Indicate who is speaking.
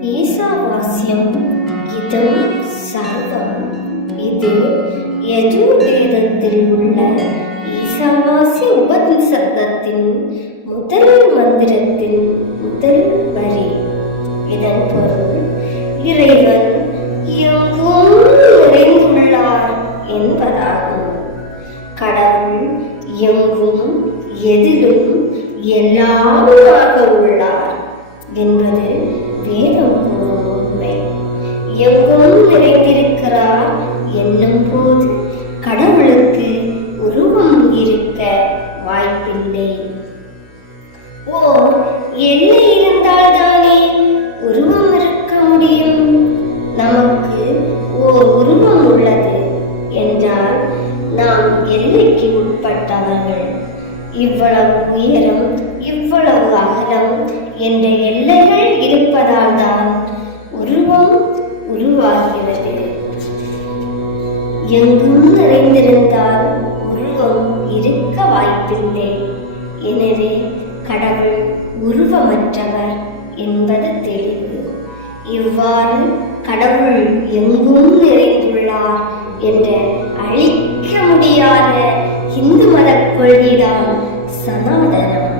Speaker 1: ஈசாவாஸ்யம் இதம் சர்வம் இது யஜுர்வேதத்தில் உள்ள ஈசாவாசிய உபனிஷத்தத்தின் முதல் மந்திரத்தின் முதல் வரி இதன் பொருள் இறைவன் எங்கும் நிறைந்துள்ளார் என்பதாகும் கடவுள் எங்கும் எதிலும் எல்லாமுமாக உள்ளார் என்பது எங்கும் நிறைந்திருக்கிறார் என்னும் போது கடவுளுக்கு உருவம் இருக்க வாய்ப்பில்லை. ஓ என்ன இருந்தால்தானே உருவம் இருக்க முடியும்? நமக்கு ஓர் உருவம் உள்ளது என்றால் நாம் எல்லைக்கு உட்பட்டவர்கள். இவ்வளவு உயரம் இவ்வளவு அகலம் என்ற எல்லை ஆகிவிட்டது எங்கும் நிறைந்திருந்தால் உருவம் இருக்க வாய்ப்பில்லை. எனவே கடவுள் உருவமற்றவர் என்பது தெளிவு. இவ்வாறு கடவுள் எங்கும் நிறைந்துள்ளார் என்ற அழிக்க முடியாத இந்து மத கொள்கைதான் சனாதனம்.